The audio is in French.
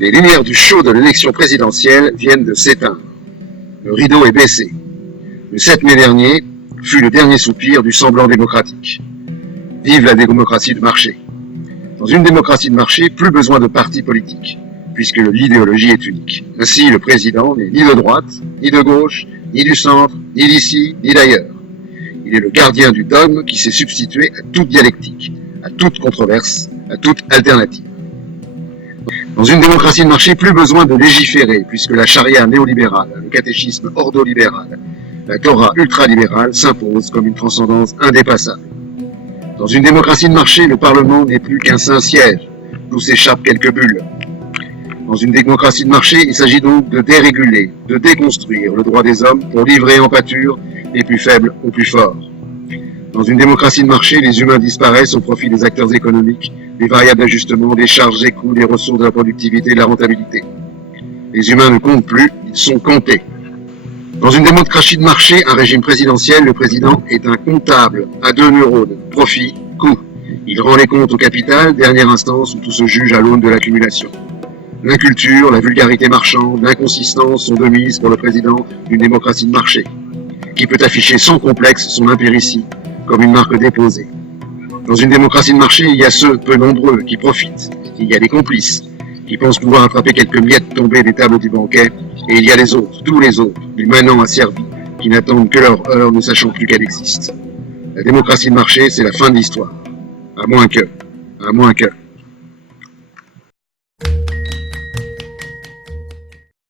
Les lumières du show de l'élection présidentielle viennent de s'éteindre. Le rideau est baissé. Le 7 mai dernier fut le dernier soupir du semblant démocratique. Vive la démocratie de marché. Dans une démocratie de marché, plus besoin de partis politiques, puisque l'idéologie est unique. Ainsi, le président n'est ni de droite, ni de gauche, ni du centre, ni d'ici, ni d'ailleurs. Il est le gardien du dogme qui s'est substitué à toute dialectique, à toute controverse, à toute alternative. Dans une démocratie de marché, plus besoin de légiférer, puisque la charia néolibérale, le catéchisme ordolibéral, la Torah ultralibérale s'impose comme une transcendance indépassable. Dans une démocratie de marché, le Parlement n'est plus qu'un saint siège, d'où s'échappent quelques bulles. Dans une démocratie de marché, il s'agit donc de déréguler, de déconstruire le droit des hommes pour livrer en pâture les plus faibles aux plus forts. Dans une démocratie de marché, les humains disparaissent au profit des acteurs économiques, des variables d'ajustement, des charges et coûts, des ressources de la productivité et de la rentabilité. Les humains ne comptent plus, ils sont comptés. Dans une démocratie de marché, un régime présidentiel, le président est un comptable à 2 neurones, profit, coût. Il rend les comptes au capital, dernière instance où tout se juge à l'aune de l'accumulation. L'inculture, la vulgarité marchande, l'inconsistance sont de mise pour le président d'une démocratie de marché, qui peut afficher sans complexe son impéritie comme une marque déposée. Dans une démocratie de marché, il y a ceux, peu nombreux, qui profitent. Il y a des complices, qui pensent pouvoir attraper quelques miettes tombées des tables du banquet, et il y a les autres, tous les autres, du manant asservi, qui n'attendent que leur heure, ne sachant plus qu'elle existe. La démocratie de marché, c'est la fin de l'histoire. À moins que.